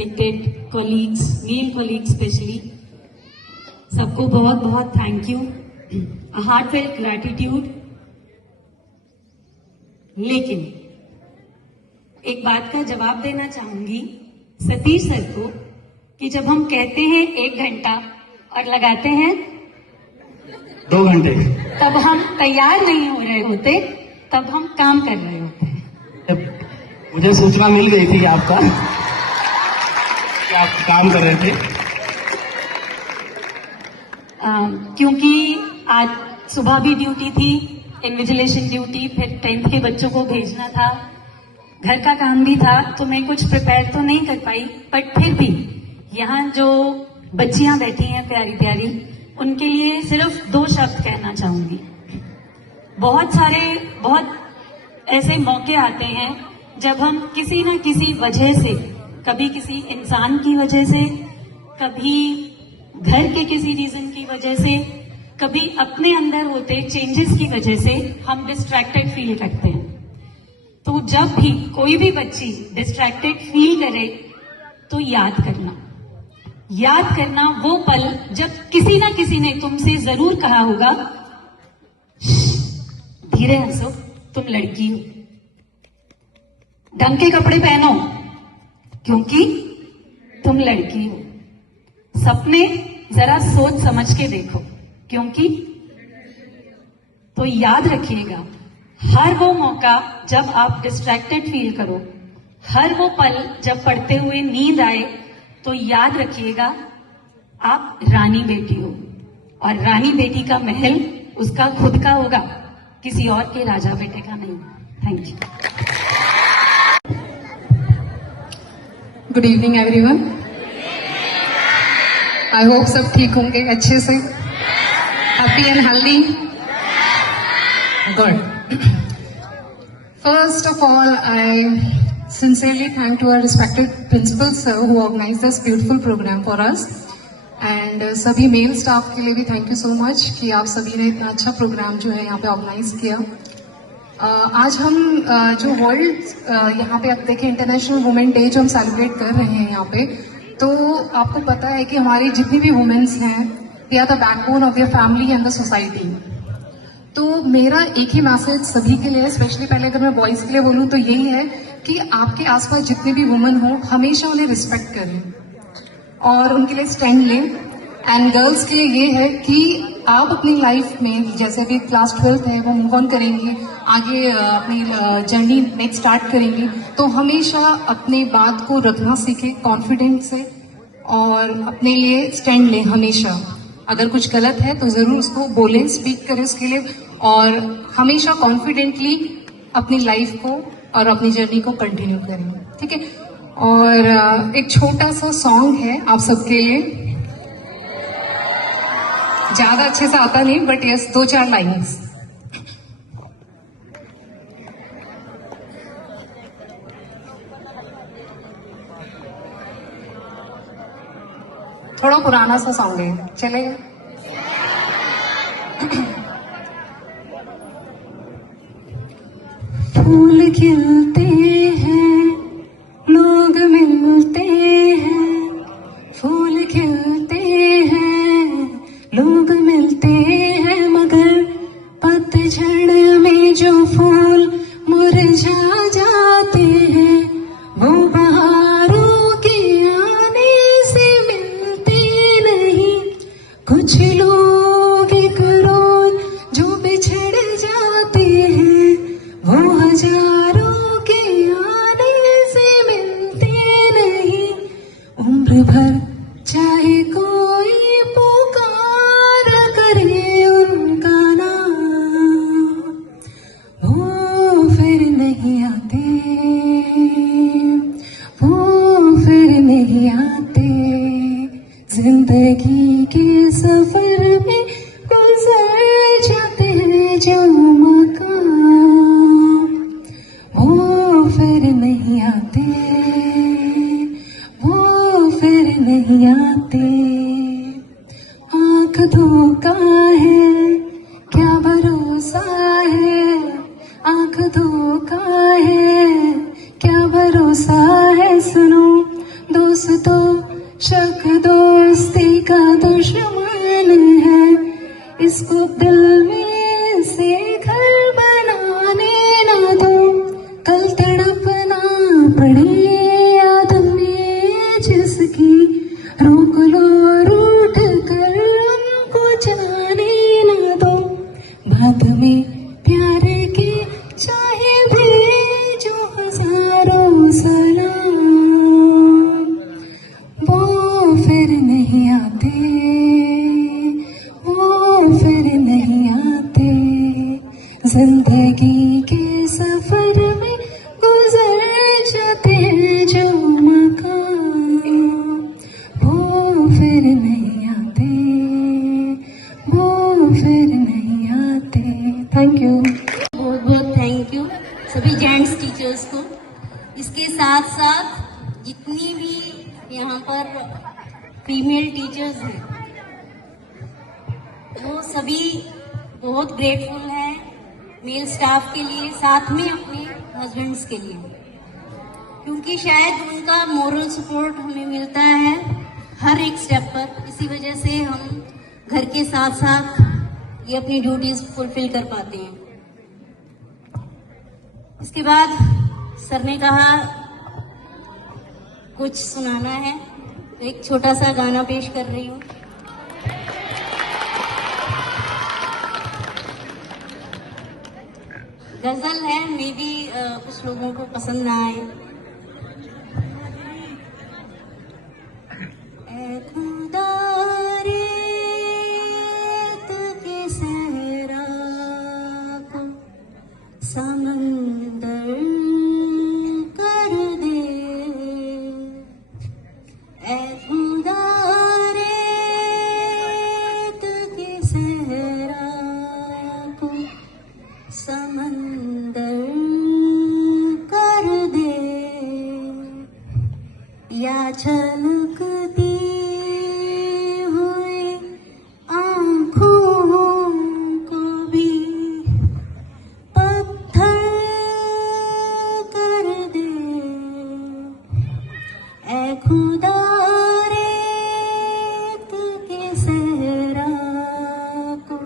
respected colleagues, male colleagues especially, सबको बहुत बहुत thank you, a heartfelt gratitude। लेकिन एक बात का जवाब देना चाहूंगी सतीश सर को कि जब हम कहते हैं 1 घंटा और लगाते हैं 2 घंटे, तब हम तैयार नहीं हो रहे होते, तब हम काम कर रहे होते हैं। मुझे सूचना मिल गई थी आपका कि आप काम कर रहे थे। क्योंकि आज सुबह भी ड्यूटी थी, इन्विजिलेशन ड्यूटी, फिर 10th के बच्चों को भेजना था, घर का काम भी था, तो मैं कुछ प्रिपेयर तो नहीं कर पाई। बट फिर भी यहाँ जो बच्चियां बैठी हैं प्यारी प्यारी, उनके लिए सिर्फ 2 शब्द कहना चाहूंगी। बहुत ऐसे मौके आते हैं जब हम किसी ना किसी वजह से, कभी किसी इंसान की वजह से, कभी घर के किसी रीजन की वजह से, कभी अपने अंदर होते चेंजेस की वजह से हम डिस्ट्रैक्टेड फील करते हैं। तो जब भी कोई भी बच्ची डिस्ट्रैक्टेड फील करे तो याद करना वो पल जब किसी ना किसी ने तुमसे जरूर कहा होगा, धीरे हंसो, तुम लड़की हो, ढंग के कपड़े पहनो क्योंकि तुम लड़की हो, सपने जरा सोच समझ के देखो क्योंकि। तो याद रखिएगा, हर वो मौका जब आप डिस्ट्रैक्टेड फील करो, हर वो पल जब पढ़ते हुए नींद आए, तो याद रखिएगा आप रानी बेटी हो, और रानी बेटी का महल उसका खुद का होगा, किसी और के राजा बेटे का नहीं। Thank you. Good evening everyone. I hope सब ठीक होंगे अच्छे से, happy and healthy. Good. First of all, I sincerely thank to our respected principal sir who organized this beautiful program for us, and सभी मेल स्टाफ के लिए भी thank you so much कि आप सभी ने इतना अच्छा प्रोग्राम जो है यहाँ पे ऑर्गेनाइज किया। आज हम जो वर्ल्ड यहाँ पे आप देखें इंटरनेशनल वुमेन डे जो हम सेलिब्रेट कर रहे हैं यहाँ पे, तो आपको पता है कि हमारी जितनी भी वुमेन्स हैं, they are the backbone of their family and the society. तो मेरा एक ही मैसेज सभी के लिए, स्पेशली पहले अगर मैं बॉयज के लिए बोलूं तो यही है कि आपके आसपास जितने भी वुमेन हो, हमेशा उन्हें रिस्पेक्ट करें और उनके लिए स्टैंड लें। एंड गर्ल्स के लिए ये है कि आप अपनी लाइफ में, जैसे भी क्लास 12th है वो मूव ऑन करेंगी, आगे अपनी जर्नी नेक्स्ट स्टार्ट करेंगी, तो हमेशा अपनी बात को रखना सीखें कॉन्फिडेंस से और अपने लिए स्टैंड लें हमेशा। अगर कुछ गलत है तो जरूर उसको बोलें, स्पीक करें उसके लिए, और हमेशा कॉन्फिडेंटली अपनी लाइफ को और अपनी जर्नी को कंटिन्यू करें, ठीक है। और एक छोटा सा सॉन्ग है आप सबके लिए, ज्यादा अच्छे से आता नहीं बट यस 2-4 लाइन्स। थोड़ा पुराना सा सॉन्ग है, चलेगा? फूल खिलते हैं, लोग मिलते हैं, फूल खिलते हैं, लोग मिलते हैं, मगर पतझड़ में जो फूल मुरझा जाते हैं, वो बहारों के आने से मिलते नहीं। कुछ लोग एक रोज जो बिछड़ जाते हैं, वो हजारों के आने से मिलते नहीं। उम्र भर चाहे कोई पुकार करे उनका नाम, वो फिर नहीं आते, वो फिर नहीं आते। जिंदगी के सफर में गुजर जाते हैं जो मकाम, वो फिर नहीं आते, वो फिर नहीं आते। आंख धोखा है, क्या भरोसा है, आंख धोखा है, क्या भरोसा है। सुनो दोस्त तो शक दोस्ती का दुश्मन है, इसको दिल में से घर बनाने ना दो, कल तड़पना पड़े याद में जिसकी, रोक लो रूठ कर उनको जाने ना दो, बाद में प्यार के चाहे भेजो हजारों सलाम, वो फिर नहीं आते, वो फिर नहीं आते, जिंदगी के सफर में गुजर जाते हैं जो मकाम, वो फिर नहीं आते, वो फिर नहीं आते। Thank you. बहुत बहुत थैंक यू सभी जेंट्स टीचर्स को। इसके साथ साथ जितनी भी यहाँ पर फीमेल टीचर्स हैं वो सभी बहुत ग्रेटफुल हैं मेल स्टाफ के लिए, साथ में अपने हस्बैंड्स के लिए, क्योंकि शायद उनका मोरल सपोर्ट हमें मिलता है हर एक स्टेप पर। इसी वजह से हम घर के साथ साथ ये अपनी ड्यूटीज फुलफिल कर पाते हैं। इसके बाद सर ने कहा कुछ सुनाना है, तो एक छोटा सा गाना पेश कर रही हूँ। गजल है, मे बी कुछ लोगों को पसंद ना आए। ऐ खुदा रेत के सहरा को समंदर कर दे, ऐ खुदा रेत के सहरा को समंदर कर दे, या छलकती हुई आँखों को भी पत्थर कर दे, ऐ खुदा रेत के सहरा को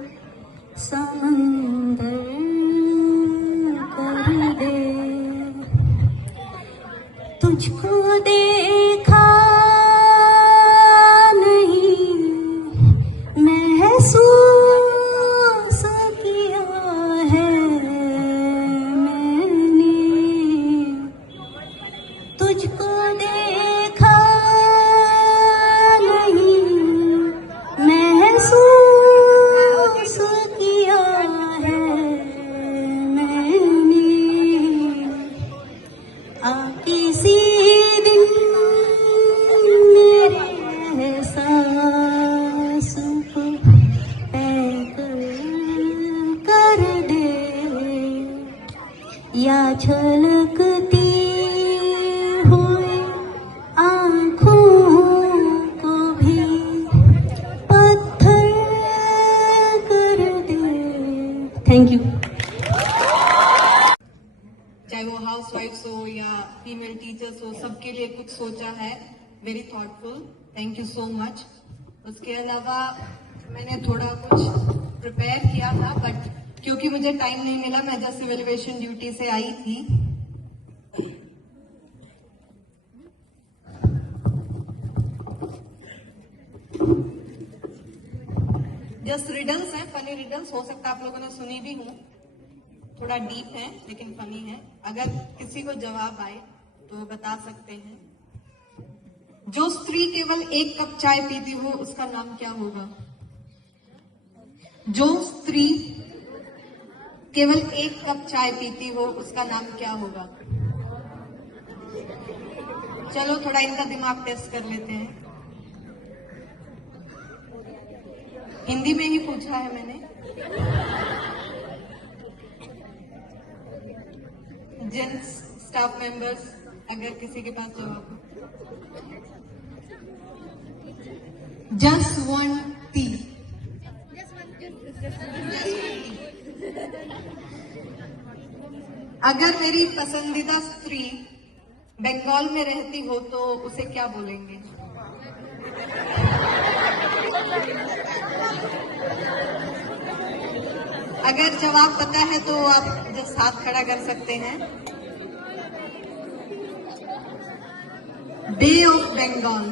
समंदर कर दे, तुझको देखा नहीं महसूस किया है मैंने, तुझको देखा नहीं महसूस किया है मैंने, किसी दिन मेरे एहसास को पैक कर दे, या छलकती हुई आँखों को भी पत्थर कर दे। Thank you. चाहे वो हाउस वाइफ्स हो या फीमेल टीचर्स हो, सबके लिए कुछ सोचा है। Very thoughtful, thank you so much. उसके अलावा मैंने थोड़ा कुछ प्रिपेयर किया था, बट क्योंकि मुझे टाइम नहीं मिला, मैं जस्ट इवैल्यूएशन ड्यूटी से आई थी। जस्ट रिडल्स हैं, फनी रिडल्स, हो सकता है आप लोगों ने सुनी भी हो, थोड़ा डीप है लेकिन फनी है। अगर किसी को जवाब आए तो बता सकते हैं। जो स्त्री केवल एक कप चाय पीती हो उसका नाम क्या होगा? जो स्त्री केवल एक कप चाय पीती हो उसका नाम क्या होगा? चलो थोड़ा इनका दिमाग टेस्ट कर लेते हैं। हिंदी में ही पूछा है मैंने। जेंट्स स्टाफ मेंबर्स, अगर किसी के पास जवाब हो। Just one T. अगर मेरी पसंदीदा स्त्री बंगाल में रहती हो तो उसे क्या बोलेंगे? अगर जवाब पता है तो आप जस्ट हाथ खड़ा कर सकते हैं। बे ऑफ बंगाल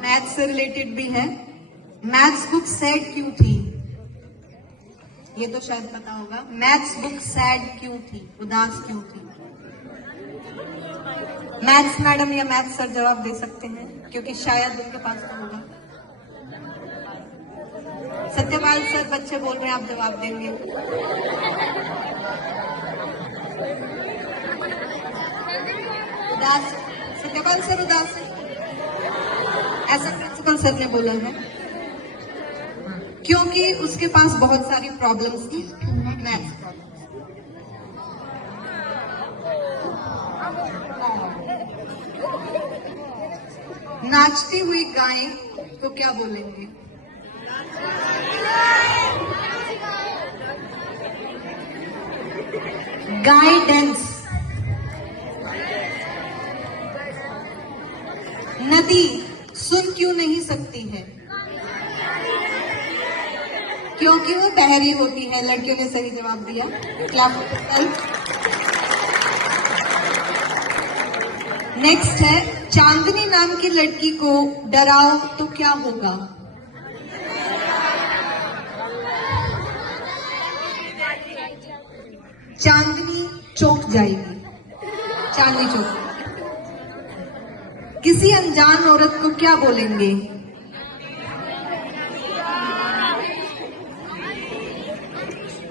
मैथ्स से रिलेटेड भी है। मैथ्स बुक सैड क्यों थी? ये तो शायद पता होगा। मैथ्स बुक सैड क्यों थी, उदास क्यों थी? मैथ्स मैडम या मैथ्स सर जवाब दे सकते हैं, क्योंकि शायद उनके पास तो होगा। सत्यपाल सर बच्चे बोल रहे हैं, आप जवाब देंगे? उदास, सत्यपाल सर उदास है, ऐसा प्रिंसिपल सर ने बोला है, क्योंकि उसके पास बहुत सारी प्रॉब्लम्स थी, मैथ्स प्रॉब्लम्स। नाचती हुई गाय को क्या बोलेंगे? गाइडेंस। नदी सुन क्यों नहीं सकती है? क्योंकि वो बहरी होती है। लड़कियों ने सही जवाब दिया। क्लैप। नेक्स्ट है, चांदनी नाम की लड़की को डराओ तो क्या होगा? चांदनी चौंक जाएगी। चांदनी चौंक। किसी अनजान औरत को क्या बोलेंगे?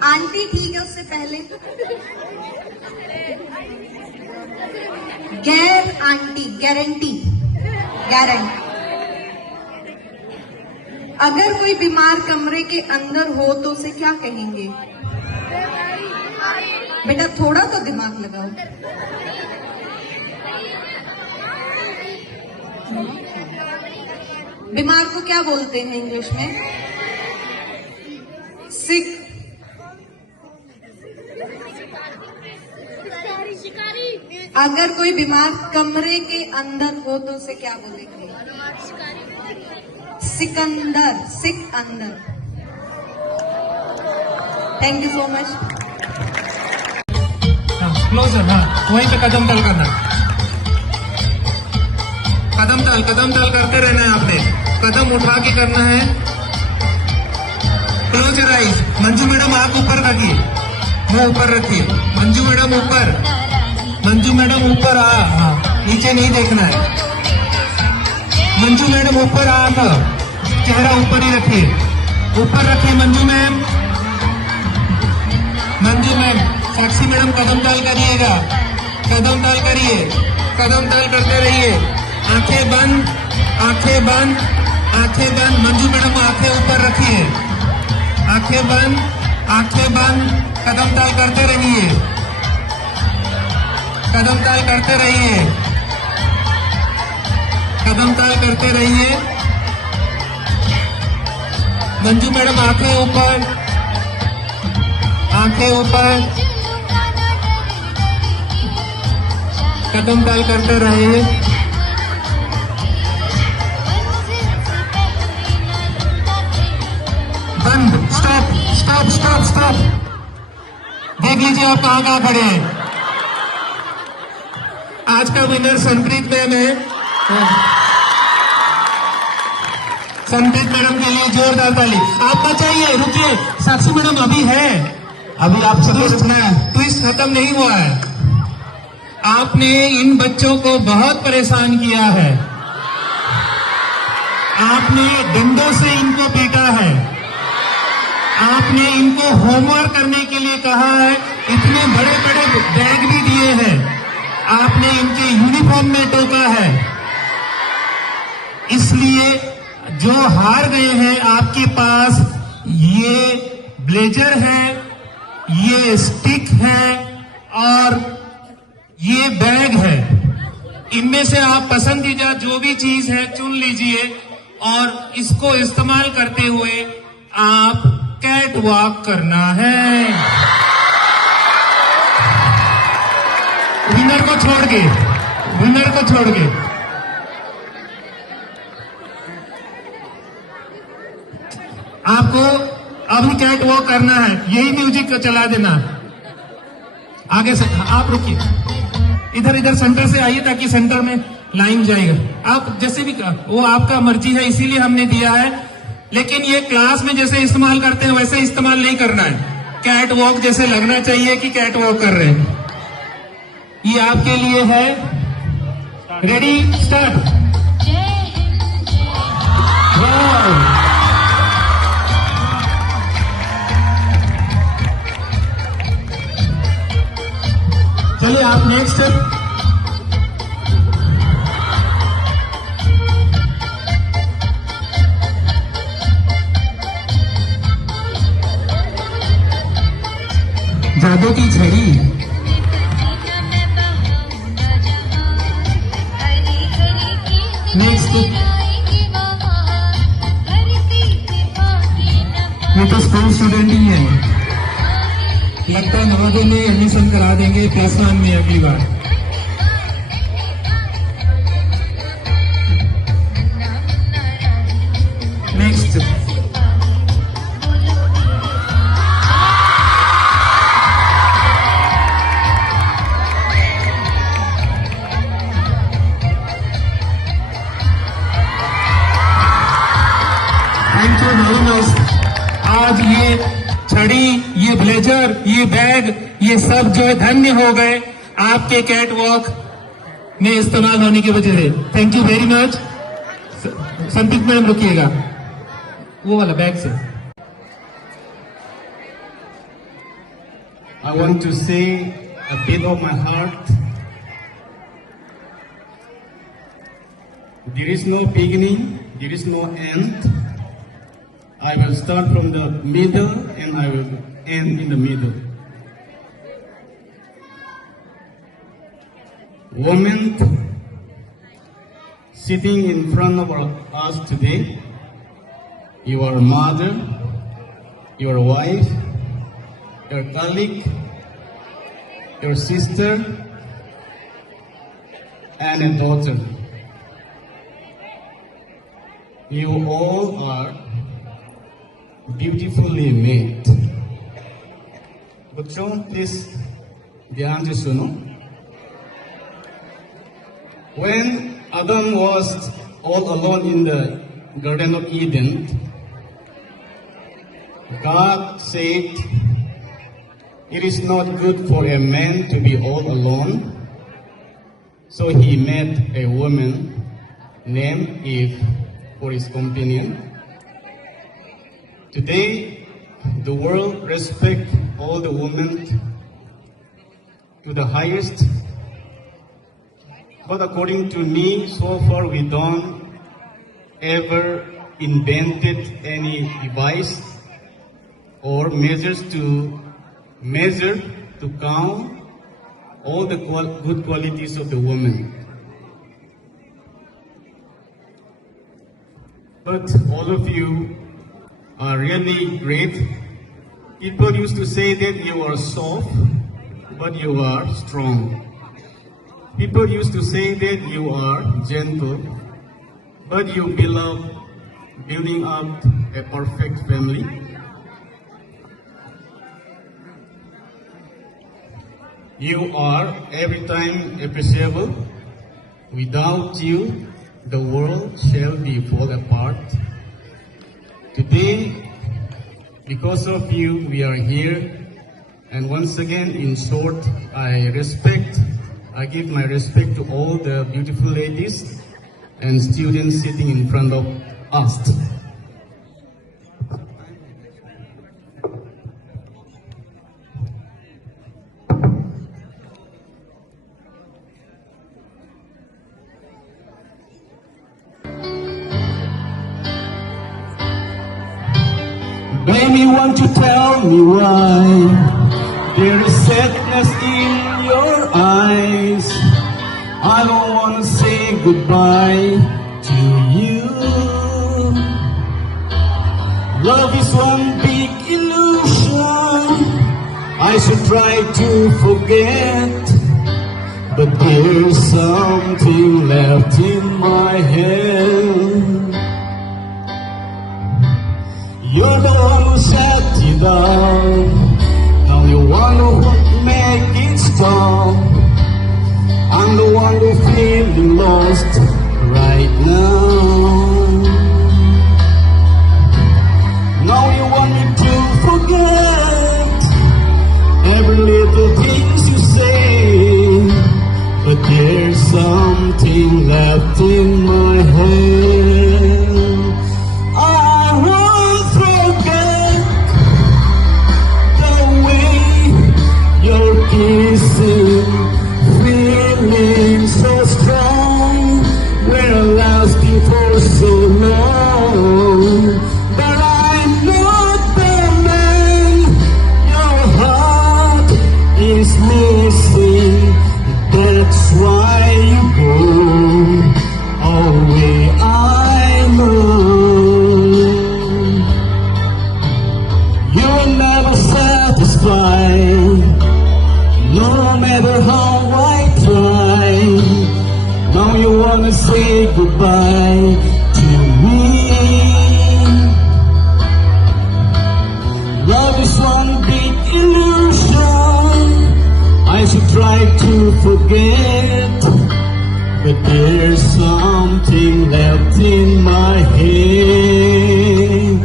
आंटी ठीक है, उससे पहले गैर आंटी, गारंटी, गारंटी। अगर कोई बीमार कमरे के अंदर हो तो उसे क्या कहेंगे? बेटा थोड़ा तो दिमाग लगाओ। बीमार को क्या बोलते हैं इंग्लिश में? सिक। अगर कोई बीमार कमरे के अंदर हो तो उसे क्या बोलेंगे? सिकंदर, सिक अंदर। Thank you so much. Closer, हाँ वहीं पे कदम ताल करना। कदम ताल करते रहना है आपने। कदम उठा के करना है। Close your eyes. Manju madam आंख ऊपर रखिए, मुंह ऊपर रखिए। मंजू मैडम ऊपर, मंजू मैडम ऊपर। हाँ, नीचे नहीं देखना है। मंजू मैडम ऊपर, आंख चेहरा ऊपर ही रखिए, ऊपर रखिए मंजू मैम। मंजू मैम, साक्षी मैडम कदम ताल करिएगा। कदम ताल करिए, कदम ताल करते रहिए। आंखें बंद, आंखें बंद, आंखें बंद। मंजू मैडम आंखें ऊपर रखिए, आंखें बंद, आंखें बंद। कदम ताल करते रहिए, कदम ताल करते रहिए, कदम ताल करते रहिए। मंजू मैडम आंखें ऊपर, आंखें ऊपर। कदम ताल करते रहिए। बंद। Stop stop stop stop. देख लीजिए आप कहाँ कहाँ खड़े हैं। आज का विनर संप्रीत मैम है। संप्रीत मैडम के लिए जोरदार ताली। आप बचाइए, रुकिए। साक्षी मैडम अभी है, अभी आपसे रुकना है। ट्विस्ट खत्म नहीं हुआ है। आपने इन बच्चों को बहुत परेशान किया है। आपने डंडों से इनको पीटा है। आपने इनको होमवर्क करने के लिए कहा है। इतने बड़े बड़े बैग भी दिए हैं। आपने इनके यूनिफॉर्म में टोका है। इसलिए जो हार गए हैं, आपके पास ये ब्लेजर है, ये स्टिक है और ये बैग है। इनमें से आप पसंदीदा जो भी चीज है चुन लीजिए और इसको इस्तेमाल करते हुए आप कैट वॉक करना है। विनर को छोड़ के, विनर को छोड़ के आपको अभी कैट वॉक करना है, यही म्यूजिक को चला देना। आगे से आप रुकिए, इधर इधर सेंटर से आइए ताकि सेंटर में लाइन जाएगा। आप जैसे भी वो आपका मर्जी है, इसीलिए हमने दिया है, लेकिन ये क्लास में जैसे इस्तेमाल करते हैं वैसे इस्तेमाल नहीं करना है। कैट वॉक जैसे लगना चाहिए कि कैट वॉक कर रहे हैं। ये आपके लिए है। Ready start. चलिए आप नेक्स्ट। जादू की छड़ी। नेक्स्ट। ये तो स्कूल स्टूडेंट ही है, लगता है नवोदय में एडमिशन करा देंगे +1 में अगली बार। Next. Thank you very much. आज ये छड़ी, ये ब्लेजर, ये बैग, ये सब जो है धन्य हो गए आपके कैट वॉक में इस्तेमाल होने की वजह से। Thank you very much. Sandeep madam रुकिएगा, वो वाला बैग से। I want to say a bit of my heart. There is no beginning, there is no end. I will start from the middle and I will end in the middle. Women sitting in front of us today, your mother, your wife, your colleague, your sister, and a daughter. You all are beautifully made. बच्चों please ध्यान से सुनो। When Adam was all alone in the Garden of Eden, God said, "It is not good for a man to be all alone." So He made a woman named Eve for His companion. Today, the world respects all the women to the highest. But according to me, so far we don't ever invented any device or measures to count all the good qualities of the woman. But all of you are really great. People used to say that you are soft, but you are strong. People used to say that you are gentle, but you building up a perfect family. You are every time appreciable. Without you, the world shall be fall apart. Today, because of you, we are here. And once again, in short, I give my respect to all the beautiful ladies and students sitting in front of us. Maybe you want to tell me why there is sadness in your eyes. I don't want to say goodbye to you. Love is one big illusion. I should try to forget, but there's something left in my hand. You're the one who set it down. Now you wonder what make it strong. I'm the one who feeling lost right now. Now you want me to forget every little things you say, but there's something left in my hand. I won't forget the way you're kissing, feeling so strong. We're lasting for so long, but I'm not the man your heart is missing. That's why you go away, I know. You're never satisfied, no matter how I try. Now you wanna say goodbye to me. Love is one big illusion. I should try to forget, but there's something left in my head.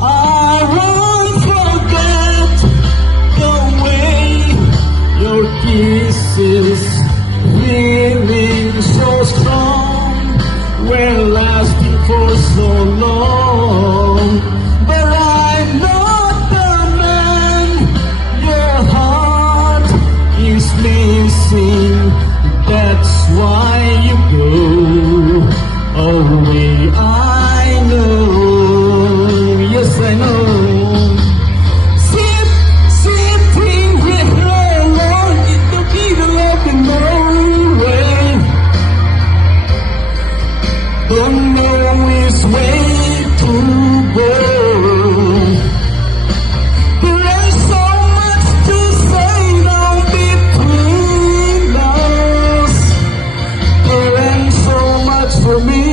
I won't forget the way your kisses, feeling so strong, were lasting for so long. But I'm not the man your heart is missing. That's why you go away, I know. Yes, I know. Sitting here alone in the middle of the nowhere, don't know which way to go. There is so much to say now between us. There ain't so much for me.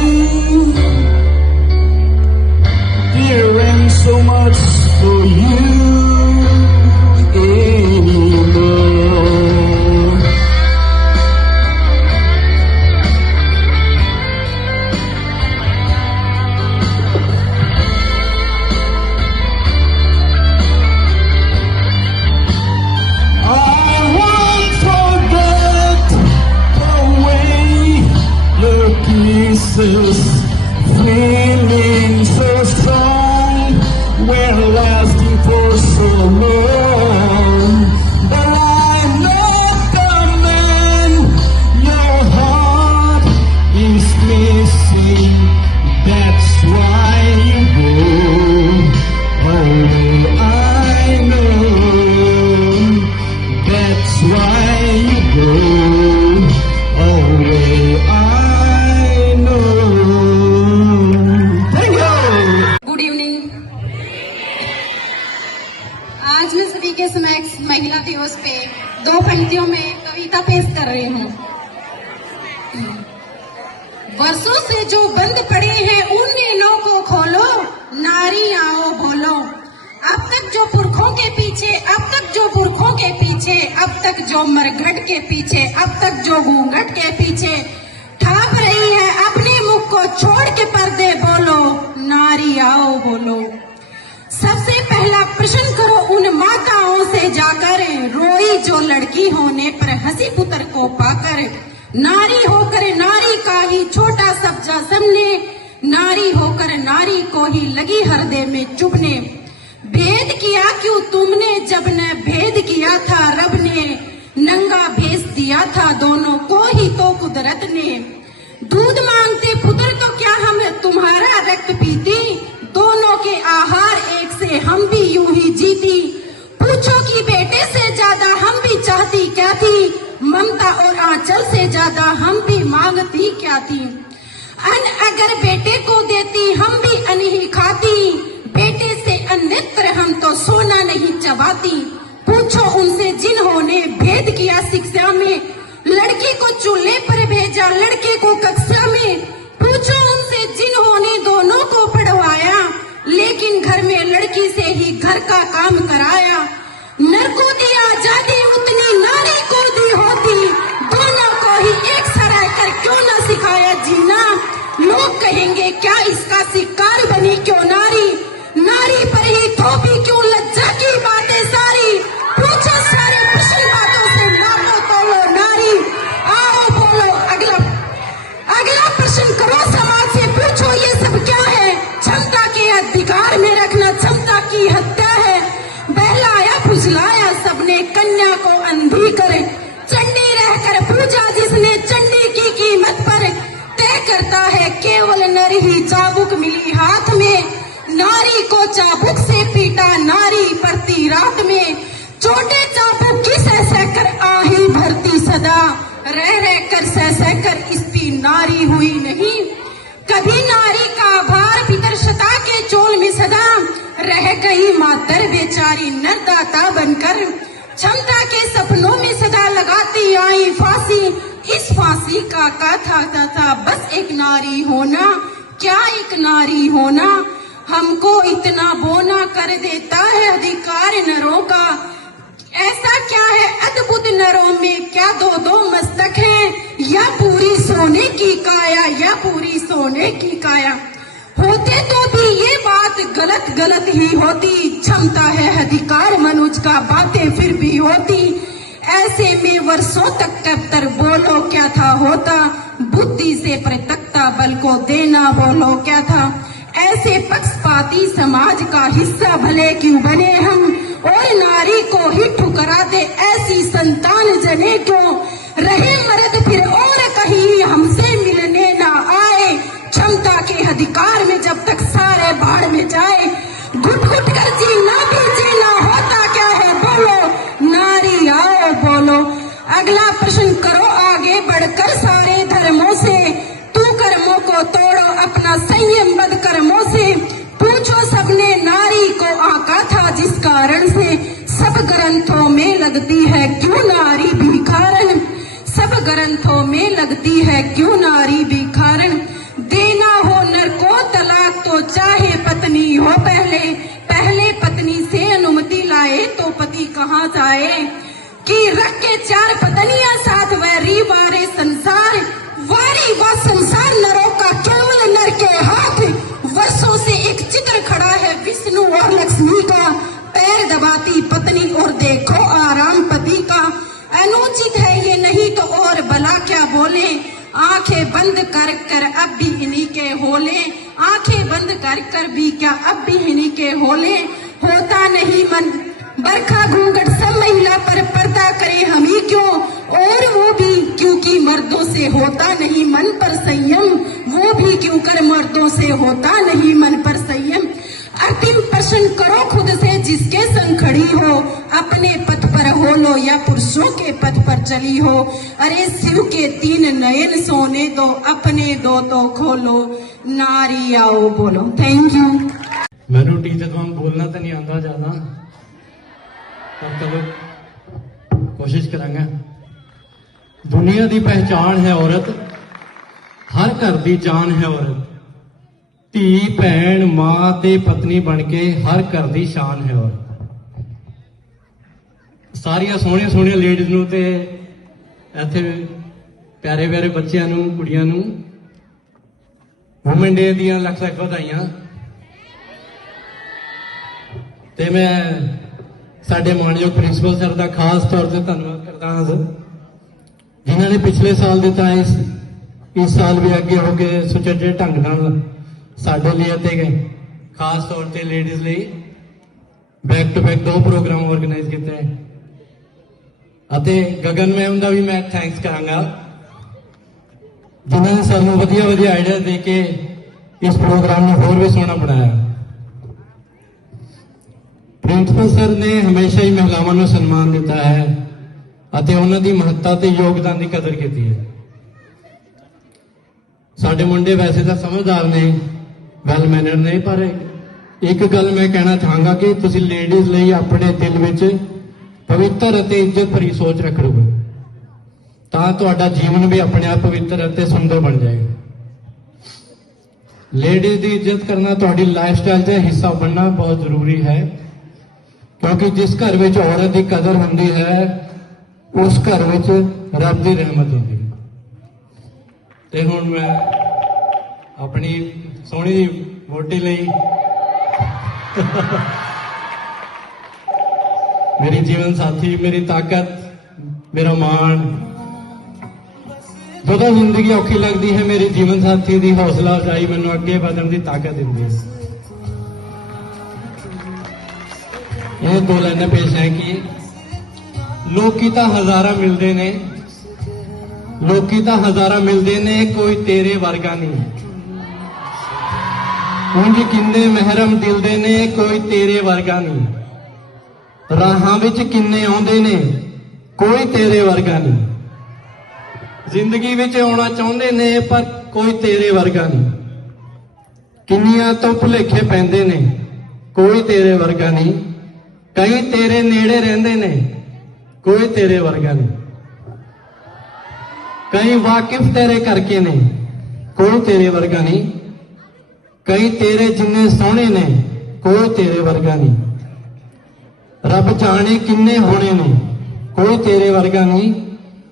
There ain't so much for you anymore. I won't forget the way your kisses, feeling so strong, were lasting for so long. But I'm not the man your heart is missing. That's why you go away, I know. That's why you go away, I know. Thank you. Good evening. आज मैं सभी के समक्ष महिला दिवस पे 2 पंक्तियों में कविता पेश कर रही हूँ। वर्षों से जो बंद पड़े हैं उन नीलों को खोलो, नारी आओ बोलो। अब तक जो पुरखों के पीछे, अब तक जो पुरखों के पीछे, अब तक जो मरघट के पीछे, अब तक जो घूंघट के पीछे ठाप रही है, अपने मुख को छोड़ के पर्दे बोलो, नारी आओ बोलो। सबसे पहला प्रश्न करो उन माताओं से जाकर, रोई जो लड़की होने पर हंसी पुत्र को पाकर। नारी होकर नारी का ही छोटा सब्जा सबने, नारी होकर नारी को ही लगी हृदय में चुभने। भेद किया क्यों तुमने जब न भेद किया था रब ने, नंगा भेज दिया था दोनों को ही तो कुदरत ने। दूध मांगते पुत्र तो क्या हम तुम्हारा रक्त पीती, दोनों के आहार एक से हम भी यूं ही जीती। पूछो कि बेटे से ज्यादा हम भी चाहती क्या थी, ममता और आंचल से ज्यादा हम भी मांगती क्या थी। अन्न अगर बेटे को देती हम भी अन्न ही खाती, बेटे से अन्यत्र हम तो सोना नहीं चबाती। पूछो उनसे जिन्होंने भेद किया शिक्षा में, लड़की को चूल्हे पर भेजा, लड़के को कक्षा में। पूछो उनसे जिन्होंने दोनों को पढ़वाया, लेकिन घर में लड़की से ही घर का काम कराया। नर को दी आजादी उतनी नारी को दी होती, दोनों को ही एक सराय कर क्यों न सिखाया जीना। लोग कहेंगे क्या इसका शिकार बनी क्यों नारी, नारी पर ही थोपी क्यों लज्जा की बातें सारी। पूछो सारे प्रश्न बातों से नामो तोलो नारी। आओ बोलो अगला प्रश्न करो समाज से, पूछो ये सब क्या है। क्षमता के अधिकार में रखना क्षमता की हत्या है। बहलाया फुसलाया सबने कन्या को अंधी करे, चंडी रहकर पूजा जिसने चंडी की कीमत पर। तय करता है केवल नर ही, चाबुक मिली हाथ में, नारी को चाबुक से पीटा नारी पड़ती रात में। छोटे चाबुक की सह सह कर आही भरती सदा, रह रह कर सह सह कर इसकी नारी हुई नहीं। कभी नारी का भार पितरशता के चोल में सदा, रह गई मातर बेचारी नरदाता बनकर। क्षमता के सपनों में सदा लगाती आई फांसी, इस फांसी का कथा था बस एक नारी होना। क्या एक नारी होना, हमको इतना बोना कर देता है अधिकार नरों का। ऐसा क्या है अद्भुत नरों में, क्या दो दो मस्तक हैं, या पूरी सोने की काया, या पूरी सोने की काया। होते तो भी ये बात गलत ही होती, क्षमता है अधिकार मनुष्य का, बातें फिर भी होती। ऐसे में वर्षों तक कब्तर बोलो क्या था होता, बुद्धि से प्रतक्ता बल को देना बोलो क्या था। ऐसे पक्षपाती समाज का हिस्सा भले क्यों बने हम, और नारी को ही ठुकरा दे ऐसी संतान जने क्यों। रहे मर्द फिर और कहीं हमसे मिलने ना आए, क्षमता के अधिकार में जब तक सारे बाढ़ में जाए। घुट घुट कर जीना भी जीना होता क्या है बोलो, नारी आओ बोलो। अगला प्रश्न करो आगे बढ़कर सारे धर्मों से, तू कर्मों को तोड़ो अपना संयम बद कर्मों से। पूछो सबने नारी को आका था जिस कारण से, सब ग्रंथों में लगती है क्यों नारी भिखारन, सब ग्रंथों में लगती है क्यों नारी भिखारन। देना हो नर को तलाक तो चाहे पत्नी हो पहले, पहले पत्नी से अनुमति लाए तो पति कहाँ जाए। कि रख के चार पत्नियां साथ वैरी वारे संसार, वारी व संसार नरों का केवल नर के हाथ। वर्षों से एक चित्र खड़ा है विष्णु और लक्ष्मी का, पैर दबाती पत्नी और देखो आराम पति का। अनुचित है ये नहीं तो और भला क्या बोले, आंखें बंद कर कर अब भी इन्हीं के होले, आंखें बंद कर कर भी क्या अब भी इन्हीं के होले। होता नहीं मन बरखा घूंघट सब महिला पर पर्दा करे हम ही क्यों, और वो भी क्योंकि मर्दों से होता नहीं मन पर संयम, वो भी क्यों कर मर्दों से होता नहीं मन पर संयम। अंतिम प्रश्न करो खुद से जिसके संग खड़ी हो, अपने पथ पर हो लो या पुरुषों के पथ पर चली हो। अरे शिव के तीन नयन सोने दो, अपने दो तो खोलो, नारी आओ बोलो। Thank you. मैनू टीचर वांग बोलना तो नहीं आता ज्यादा, पर चलो कोशिश करांगा। दुनिया की पहचान है औरत, हर घर की जान है औरत, धी भैन मां ते पत्नी बन के हर घर की शान है औरत। सारिया सोहणिया सोहणिया लेडीज नूं ते इत्थे प्यारे प्यारे बच्चियां नूं कुड़ियां नूं वुमेन डे दियां लख लख बधाइयां। ते मैं साडे मानयोग प्रिंसीपल सर का खास तौर पर धन्नवाद करता हाँ, जिन्होंने पिछले साल दिता इस साल भी अगे हो के सुचजे ढंग नाल साडे लिए ते खास तौर पर लेडीज लिए back to back 2 programme organise किए। गगन मैम का भी मैं थैंक्स करांगा जिन्होंने सानू वधिया वधिया आइडिया दे के इस प्रोग्राम में होर भी सोहना बनाया। प्रिंसिपल सर ने हमेशा ही महिलावां को सम्मान दिता है अते उन्हां दी महत्ता ते योगदान की कदर की है। साडे मुंडे वैसे तो समझदार ने, वेल मैनर ने, पर एक गल मैं कहना चाहांगा कि तुसी लेडीज लिए अपने दिल विच पवित्र अते इज्जत भरी सोच रखो। ਤਾਂ ਤੁਹਾਡਾ ਜੀਵਨ ਵੀ ਆਪਣੇ ਆਪ ਪਵਿੱਤਰ ਅਤੇ ਸੁੰਦਰ ਬਣ ਜਾਏਗਾ। ਲੇਡੀਜ਼ ਦੀ ਇੱਜ਼ਤ ਕਰਨਾ ਤੁਹਾਡੀ ਲਾਈਫਸਟਾਈਲ ਦਾ ਹਿੱਸਾ ਬਣਨਾ ਬਹੁਤ ਜ਼ਰੂਰੀ ਹੈ, ਕਿਉਂਕਿ ਜਿਸ ਘਰ ਵਿੱਚ ਔਰਤ ਦੀ ਕਦਰ ਹੁੰਦੀ ਹੈ ਉਸ ਘਰ ਵਿੱਚ ਰੱਬ ਦੀ ਰਹਿਮਤ ਹੁੰਦੀ ਹੈ। ਤੇ ਹੁਣ ਮੈਂ ਆਪਣੀ ਸੋਹਣੀ ਵੋਟੀ ਲਈ मेरी जीवन साथी, मेरी ताकत, मेरा मान, ਜਦੋਂ ਜ਼ਿੰਦਗੀ ਔਖੀ ਲੱਗਦੀ ਹੈ ਮੇਰੀ ਜੀਵਨ ਸਾਥੀ ਦੀ ਹੌਸਲਾ ਅਫਜ਼ਾਈ ਮੈਨੂੰ ਅੱਗੇ ਵਧਣ ਦੀ ਤਾਕਤ ਦਿੰਦੀ ਹੈ। ਇਹ ਦੋ ਲਾਈਨਾਂ ਪੇਸ਼ ਹੈ ਕਿ ਲੋਕੀ ਤਾਂ ਹਜ਼ਾਰਾਂ ਮਿਲਦੇ ਨੇ, ਲੋਕੀ ਤਾਂ ਹਜ਼ਾਰਾਂ ਮਿਲਦੇ ਨੇ, ਕੋਈ ਤੇਰੇ ਵਰਗਾ ਨਹੀਂ। ਉਂਝ ਕਿੰਨੇ ਮਹਿਰਮ ਦਿਲ ਦੇ ਨੇ, ਕੋਈ ਤੇਰੇ ਵਰਗਾ ਨਹੀਂ। ਰਾਹਾਂ ਵਿੱਚ ਕਿੰਨੇ ਆਉਂਦੇ ਨੇ, ਕੋਈ ਤੇਰੇ ਵਰਗਾ ਨਹੀਂ। ਜ਼ਿੰਦਗੀ ਵਿੱਚ ਆਉਣਾ ਚਾਹੁੰਦੇ ਨੇ ਪਰ ਕੋਈ ਤੇਰੇ ਵਰਗਾ ਨਹੀਂ। ਕਿੰਨੀਆਂ ਤੋਂ ਭੁਲੇਖੇ ਪੈਂਦੇ ਨੇ, ਕੋਈ ਤੇਰੇ ਵਰਗਾ ਨਹੀਂ। ਕਈ ਤੇਰੇ ਨੇੜੇ ਰਹਿੰਦੇ ਨੇ, ਕੋਈ ਤੇਰੇ ਵਰਗਾ ਨਹੀਂ। ਕਈ ਵਾਕਿਫ ਤੇਰੇ ਕਰਕੇ ਨੇ, ਕੋਈ ਤੇਰੇ ਵਰਗਾ ਨਹੀਂ। ਕਈ ਤੇਰੇ ਜਿੰਨੇ ਸੋਹਣੇ ਨੇ, ਕੋਈ ਤੇਰੇ ਵਰਗਾ ਨਹੀਂ। ਰੱਬ ਜਾਣੇ ਕਿੰਨੇ ਹੋਣੇ ਨੇ, ਕੋਈ ਤੇਰੇ ਵਰਗਾ ਨਹੀਂ।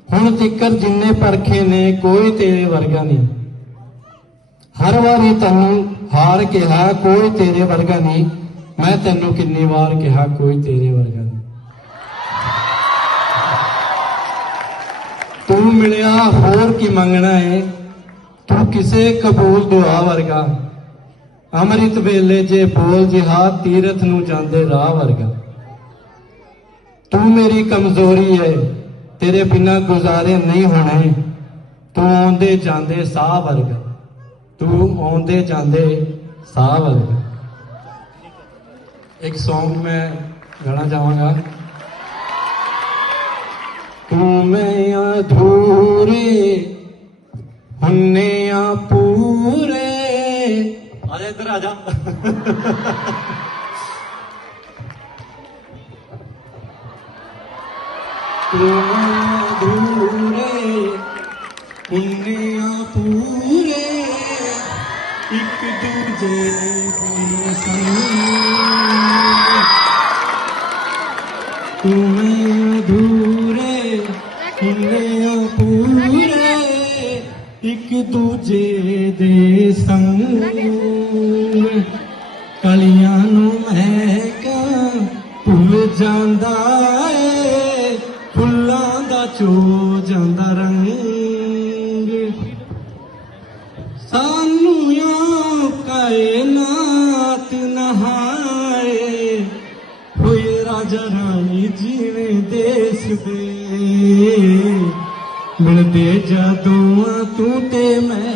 ਹੁਣ ਤਿੱਕਰ ਜਿੰਨੇ ਪਰਖੇ ਨੇ, ਕੋਈ ਤੇਰੇ ਵਰਗਾ ਨਹੀਂ। ਹਰ ਵਾਰੀ ਤੈਨੂੰ ਹਾਰ ਕਿਹਾ, ਕੋਈ ਤੇਰੇ ਵਰਗਾ ਨਹੀਂ। ਮੈਂ ਤੈਨੂੰ ਕਿੰਨੀ ਵਾਰ ਕਿਹਾ, ਕੋਈ ਤੇਰੇ ਵਰਗਾ ਨਹੀਂ। ਤੂੰ ਮਿਲਿਆ ਹੋਰ ਕੀ ਮੰਗਣਾ ਹੈ, ਤੂੰ ਕਿਸੇ ਕਬੂਲ ਦੁਆ ਵਰਗਾ। ਅੰਮ੍ਰਿਤ ਵੇਲੇ ਜੇ ਬੋਲ ਜਿਹਾ, ਤੀਰਥ ਨੂੰ ਜਾਂਦੇ ਰਾਹ ਵਰਗਾ। ਤੂੰ ਮੇਰੀ ਕਮਜ਼ੋਰੀ ਹੈ, ਤੇਰੇ ਬਿਨਾਂ ਗੁਜ਼ਾਰੇ ਨਹੀਂ ਹੋਣੇ। ਤੂੰ ਆਉਂਦੇ ਜਾਂਦੇ ਸਾਹ ਵਰਗਾ, ਤੂੰ ਆਉਂਦੇ ਜਾਂਦੇ ਸਾਹ ਵਰਗਾ। एक सॉन्ग मैं गाना चाहूंगा। तू मैं अधूरे हुन्ने या पूरे। आजा इधर आजा। तू मैं अधूरे हुन्ने या पूरे, एक दूजे के संग। तू मैं अधूरे हुन्ने या पूरे, एक दूजे दे संग। कलियां नूं महका भुल जांदा ए, फुल्लां दा चो जांदा रंग। सानू यो कायनात नहाए, होए राजा रानी जीवे देश दे। मिलदे जदों तू ते मैं,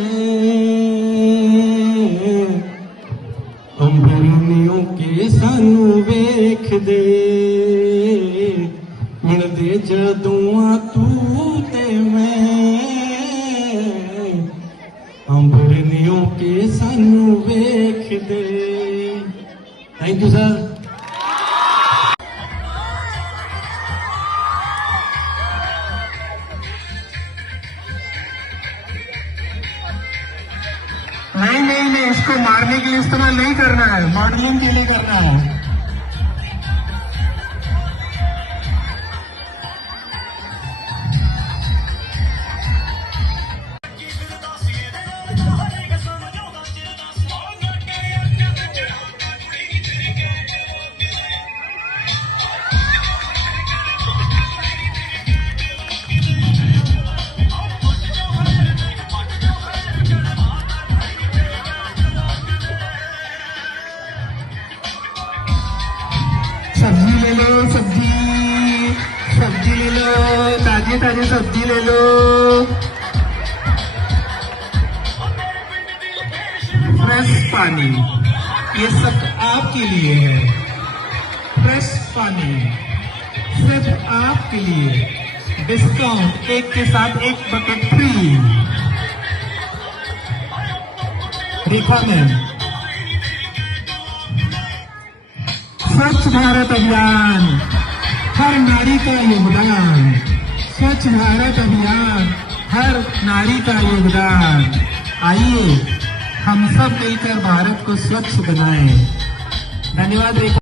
अंबरनियों के सानू वेख दे। मिलदे जदों तू ते मैं, अंबरनियों के सानू वेख दे। Thank you sir. नहीं, इसको मारने के लिए इस्तेमाल नहीं करना है, मॉडलिंग के लिए करना है। सब्जी ले लो, सब्जी ले लो, ताजी ताजी सब्जी ले लो। फ्रेश पानी, ये सब आपके लिए है। फ्रेश पानी सिर्फ आपके लिए। डिस्काउंट, एक के साथ एक बकेट फ्री। रेखा मैम, स्वच्छ भारत अभियान, हर नारी का योगदान। स्वच्छ भारत अभियान, हर नारी का योगदान। आइए हम सब मिलकर भारत को स्वच्छ बनाएं। धन्यवाद।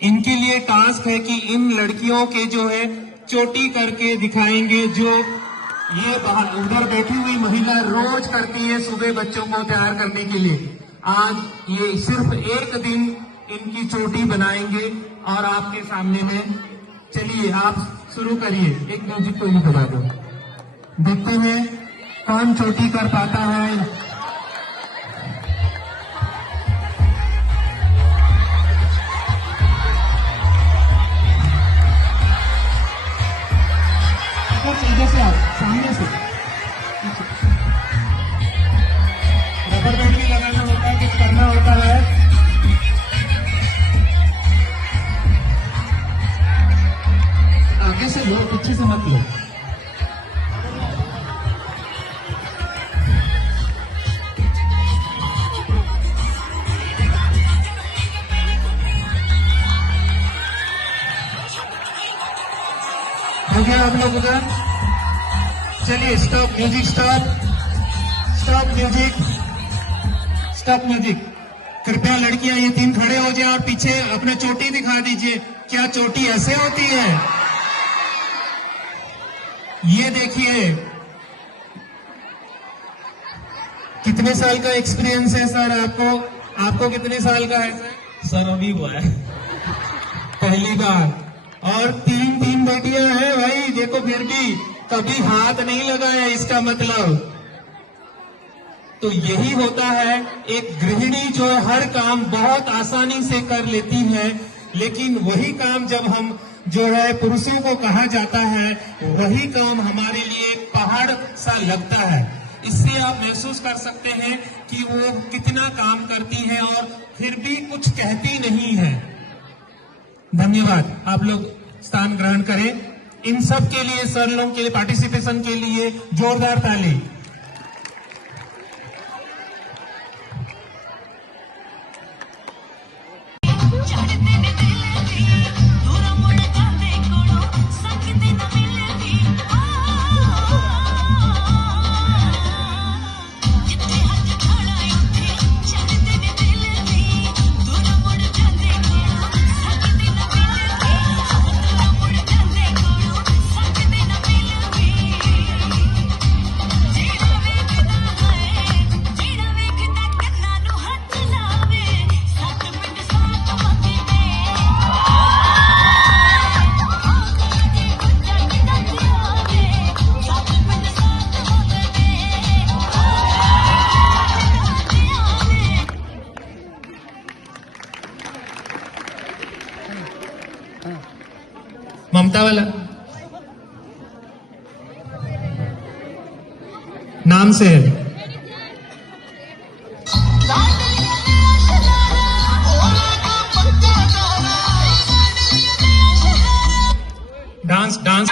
इनके लिए टास्क है कि इन लड़कियों के जो है चोटी करके दिखाएंगे, जो ये बाहर उधर बैठी हुई महिला रोज करती है सुबह बच्चों को तैयार करने के लिए। आज ये सिर्फ एक दिन इनकी चोटी बनाएंगे और आपके सामने में। चलिए आप शुरू करिए, एक म्यूजिक को ही बजा दो, देखते हैं कौन चोटी कर पाता है। इधर से आओ, सामने से रबर बैंड भी लगाना होता है, कुछ करना होता है। आगे से लो, पीछे से मत लो। हो गया आप लोग उधर? चलिए stop music, stop music, stop music. कृपया लड़कियां ये तीन खड़े हो जाए और पीछे अपने चोटी दिखा दीजिए। क्या चोटी ऐसे होती है? ये देखिए, कितने साल का एक्सपीरियंस है सर आपको? आपको कितने साल का है? सर अभी हुआ है पहली बार, और 3 बेटियां हैं भाई, देखो फिर भी कभी हाथ नहीं लगाया, इसका मतलब तो यही होता है। एक गृहिणी जो है हर काम बहुत आसानी से कर लेती है, लेकिन वही काम जब हम जो है पुरुषों को कहा जाता है, वही काम हमारे लिए एक पहाड़ सा लगता है। इससे आप महसूस कर सकते हैं कि वो कितना काम करती हैं और फिर भी कुछ कहती नहीं है। धन्यवाद। आप लोग स्थान ग्रहण करें। इन सब के लिए, सर लोगों के लिए, पार्टिसिपेशन के लिए जोरदार ताली। ममता वाला नाम से है। डांस डांस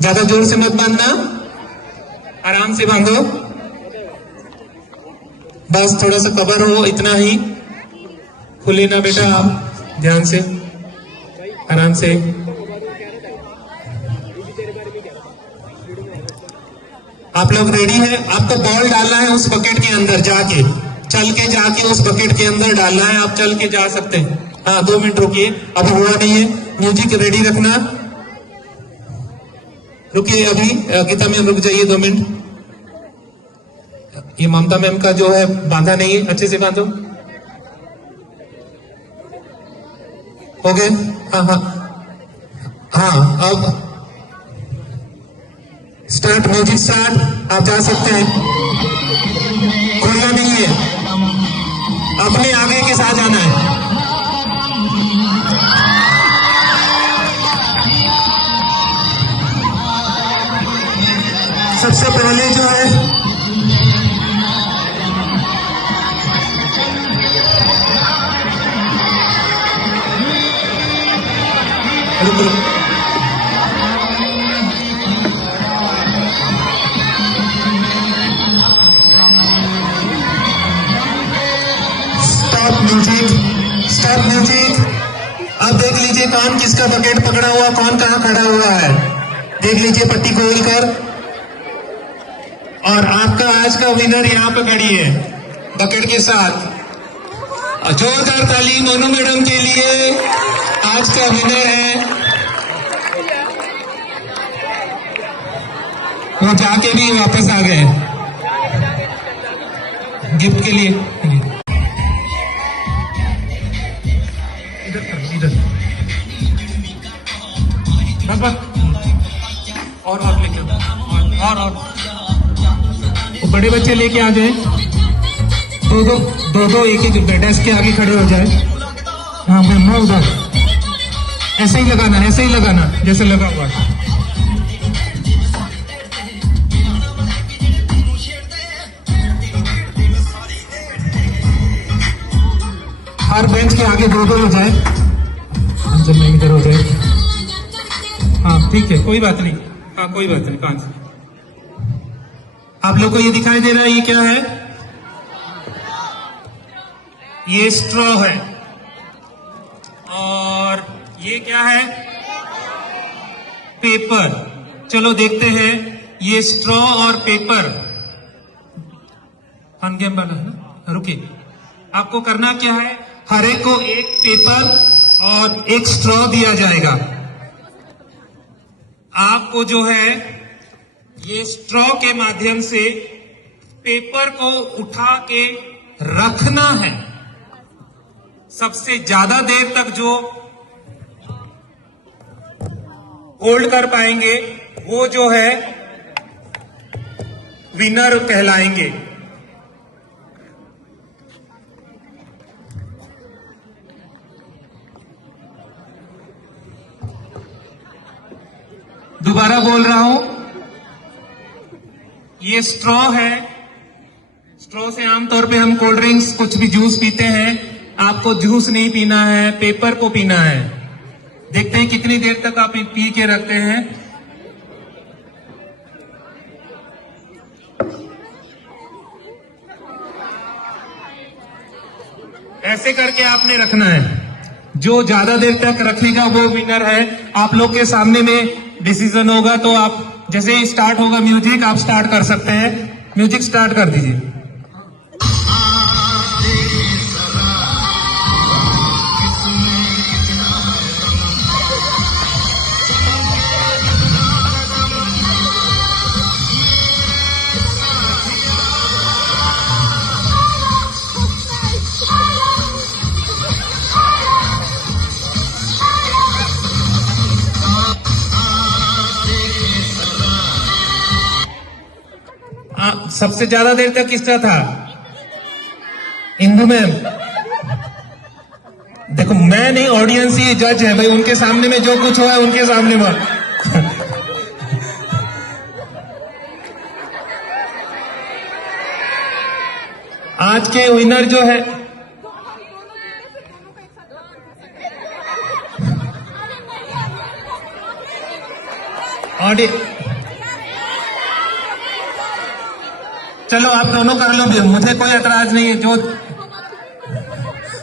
ज्यादा जोर से मत बांधना, आराम से बांधो, बस थोड़ा सा कवर हो, इतना ही। खुले ना बेटा, आप ध्यान से, आराम से। आप लोग रेडी हैं? आपको बॉल डालना है उस बकेट के अंदर, जाके चल के जाके उस बकेट के अंदर डालना है। आप चल के जा सकते हैं। हाँ, 2 मिनट रुकिए, अभी हुआ नहीं है। म्यूजिक रेडी रखना, रुकिए अभी। गीता मैम रुक जाइए 2 मिनट। ये ममता मैम का जो है बांधा नहीं है, अच्छे से बांधो। हो गए? हाँ हाँ हाँ, अब स्टार्ट, म्यूजिक स्टार्ट। आप जा सकते हैं, खोलना नहीं है, अपने आगे के साथ जाना है। सबसे पहले जो है स्टॉप म्यूजिक। अब देख लीजिए कौन किसका बकेट पकड़ा हुआ, कौन कहाँ खड़ा हुआ है। देख लीजिए पट्टी खोल कर। और आपका आज का विनर यहाँ पे खड़ी है बकेट के साथ। जोरदार ताली मोनू मैडम के लिए। आज का विनर है, वो जाके भी वापस आ गए गिफ्ट के लिए। इधर बस और लेके और वो बड़े बच्चे लेके आ जाए, दो एक डेस्क के आगे खड़े हो जाए। हाँ मैं उधर, ऐसे ही लगाना जैसे लगा हुआ है। हर बेंच के आगे दो हो जाए, जब नहीं इधर हो जाए। हाँ ठीक है, कोई बात नहीं। हाँ कोई बात नहीं। 5 आप लोग को ये दिखाई दे रहा है, ये क्या है? ये स्ट्रॉ है। और ये क्या है? पेपर। चलो देखते हैं ये स्ट्रॉ और पेपर। फन गेम वाला है ना? रुकिए, आपको करना क्या है, हर एक को एक पेपर और एक स्ट्रॉ दिया जाएगा। आपको जो है ये स्ट्रॉ के माध्यम से पेपर को उठा के रखना है। सबसे ज्यादा देर तक जो होल्ड कर पाएंगे वो जो है विनर कहलाएंगे। दोबारा बोल रहा हूं, ये स्ट्रॉ है। स्ट्रॉ से आमतौर पे हम कोल्ड ड्रिंक्स, कुछ भी जूस पीते हैं। आपको जूस नहीं पीना है, पेपर को पीना है। देखते हैं कितनी देर तक आप पी के रखते हैं। ऐसे करके आपने रखना है। जो ज्यादा देर तक रखेगा वो विनर है। आप लोग के सामने में डिसीजन होगा, तो आप जैसे ही स्टार्ट होगा म्यूजिक, आप स्टार्ट कर सकते हैं। म्यूजिक स्टार्ट कर दीजिए। सबसे ज्यादा देर तक किसका था? इंदु मैम। देखो मैं नहीं, ऑडियंस ही जज है भाई। उनके सामने में जो कुछ हुआ है उनके सामने में। आज के विनर जो है, चलो आप दोनों कर लो, मुझे कोई एतराज नहीं है। जो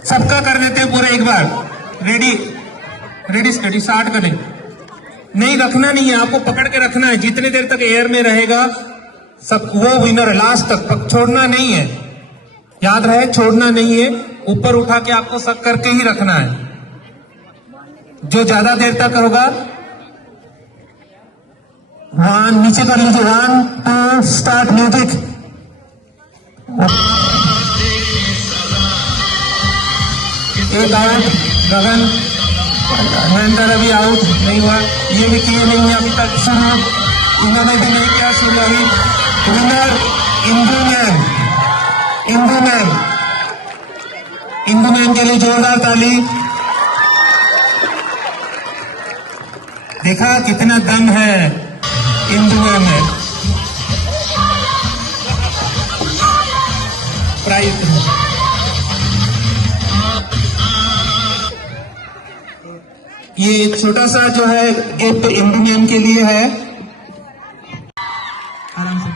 सबका कर देते हैं पूरे एक बार। रेडी रेडी स्टडी स्टार्ट करें। नहीं रखना नहीं है, आपको पकड़ के रखना है। जितनी देर तक एयर में रहेगा सब वो विनर है, लास्ट तक छोड़ना नहीं है। याद रहे, छोड़ना नहीं है। ऊपर उठा के आपको सब करके ही रखना है। जो ज्यादा देर तक होगा नीचे कर लीजिए। 1 2 स्टार्ट म्यूजिक। एक आउट गगन, महेंद्र अभी आउट नहीं हुआ। ये भी किए नहीं है अभी तक शुरू, इन्होंने भी नहीं किया शुरू अभी। Winner Indu ma'am, Indu ma'am, Indu ma'am के लिए जोरदार ताली। देखा कितना दम है इंदू मैम है। प्राइज ये छोटा सा जो है गिफ्ट इंदू मैम के लिए है। आराम से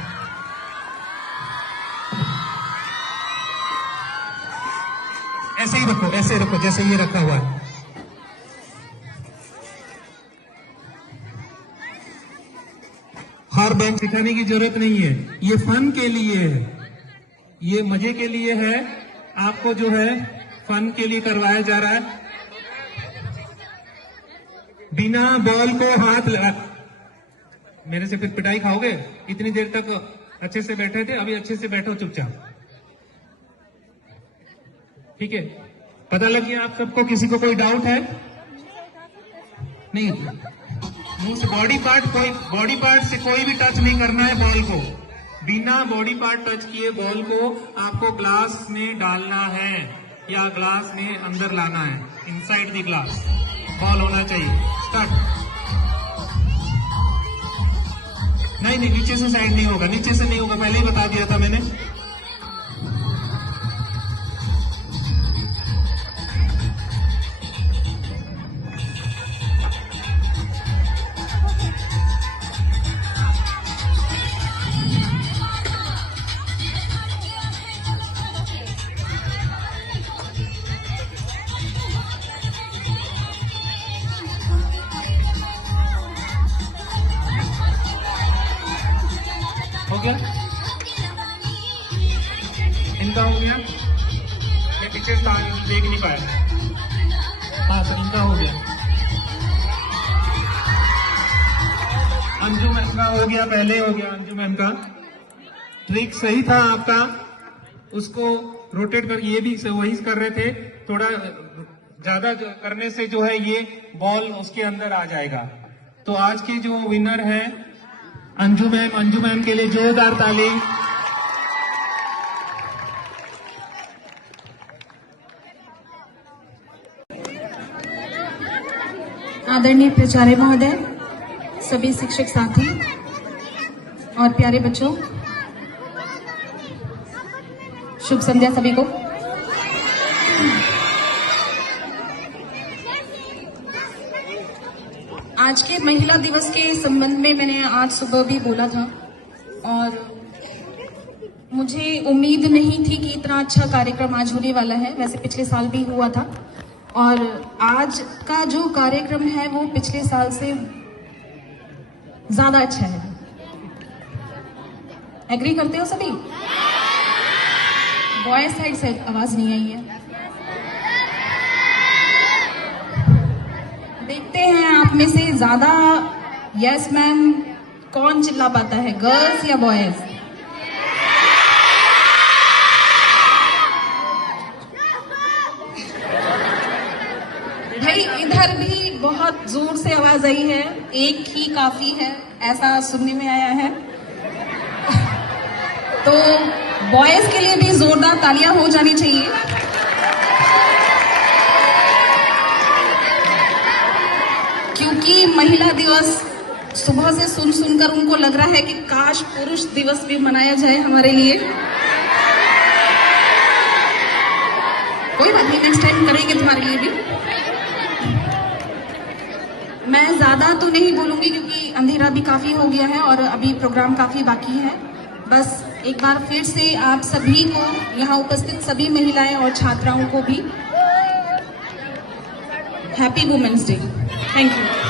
ऐसे ही रखो, ऐसे रखो जैसे ये रखा हुआ है। हर बैंक सिखाने की जरूरत नहीं है, ये फन के लिए है, ये मजे के लिए है। आपको जो है फन के लिए करवाया जा रहा है। बिना बॉल को हाथ लगा, मेरे से फिर पिटाई खाओगे। इतनी देर तक अच्छे से बैठे थे, अभी अच्छे से बैठो चुपचाप, ठीक है। पता लग गया आप सबको? किसी को कोई डाउट है? नहीं, बॉडी पार्ट से कोई भी टच नहीं करना है बॉल को। बिना बॉडी पार्ट टच किए बॉल को आपको ग्लास में डालना है या ग्लास में अंदर लाना है। इनसाइड द ग्लास बॉल होना चाहिए। स्टार्ट। नहीं, नीचे से साइड नहीं होगा, नीचे से नहीं होगा, पहले ही बता दिया था मैंने। हो गया? इनका हो गया? मैं पीछे देख नहीं पाया। हाँ, तो इनका हो गया। अंजू मैम का हो गया, पहले हो गया अंजू मैम का। ट्रिक सही था आपका, उसको रोटेट कर, ये भी वही कर रहे थे। थोड़ा ज्यादा करने से जो है ये बॉल उसके अंदर आ जाएगा। तो आज के जो विनर है अंजू मैम के लिए जोरदार ताली। आदरणीय प्राचार्य महोदय, सभी शिक्षक साथी और प्यारे बच्चों, शुभ संध्या सभी को। आज के महिला दिवस के संबंध में मैंने आज सुबह भी बोला था और मुझे उम्मीद नहीं थी कि इतना अच्छा कार्यक्रम आज होने वाला है। वैसे पिछले साल भी हुआ था और आज का जो कार्यक्रम है वो पिछले साल से ज्यादा अच्छा है। एग्री करते हो सभी? बॉयज साइड से आवाज नहीं आई है। देखते हैं आप में से ज्यादा यस मैम कौन चिल्ला पाता है, गर्ल्स या बॉयज? भाई इधर भी बहुत जोर से आवाज आई है, एक ही काफी है ऐसा सुनने में आया है। तो बॉयज के लिए भी जोरदार तालियां हो जानी चाहिए। क्योंकि महिला दिवस सुबह से सुन सुनकर उनको लग रहा है कि काश पुरुष दिवस भी मनाया जाए हमारे लिए। कोई बात नहीं, नेक्स्ट टाइम करेंगे तुम्हारे लिए भी। मैं ज्यादा तो नहीं बोलूंगी क्योंकि अंधेरा भी काफी हो गया है और अभी प्रोग्राम काफी बाकी है। बस एक बार फिर से आप सभी को, यहाँ उपस्थित सभी महिलाएं और छात्राओं को भी happy women's day. Thank you.